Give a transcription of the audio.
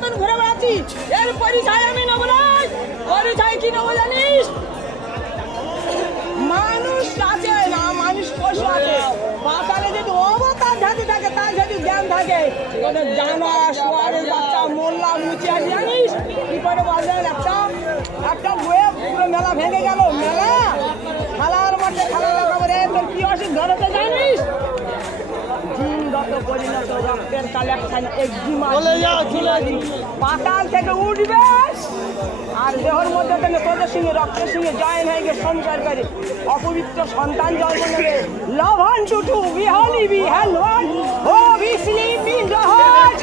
মতন ঘুরে বেড়াচ্ছি, এর পরিচয় আমি নেবো না। পরিচয় কি নেবো জানিস? মানুষ আছে না, মানুষ পশু আছে। পাতালে যদি অবতার ধাতু থাকে, তার যদি জ্ঞান থাকে, তোদের জানোয়ার শোয়ারের বাচ্চা মোল্লা মুচি আছে জানিস কি করে বলবেন? একটা বয়ে পুরো মেলা ভেঙে গেল। মেলা খেলার মাঠে খেলা দেখাবে, তোর কি অসুখ ধরেছে জানিস? জিনগত পরিণত রক্তের কালেকশন একজিমা পাতাল থেকে উঠবে আর দেহর মধ্যে থেকে তোদের সঙ্গে রক্তের সঙ্গে জয়েন হয়ে গিয়ে সঞ্চার করে অপবিত্র সন্তান জন্ম নেবে। লভন টুটু বিহলি বিহল ও বিসলি বিন্দহট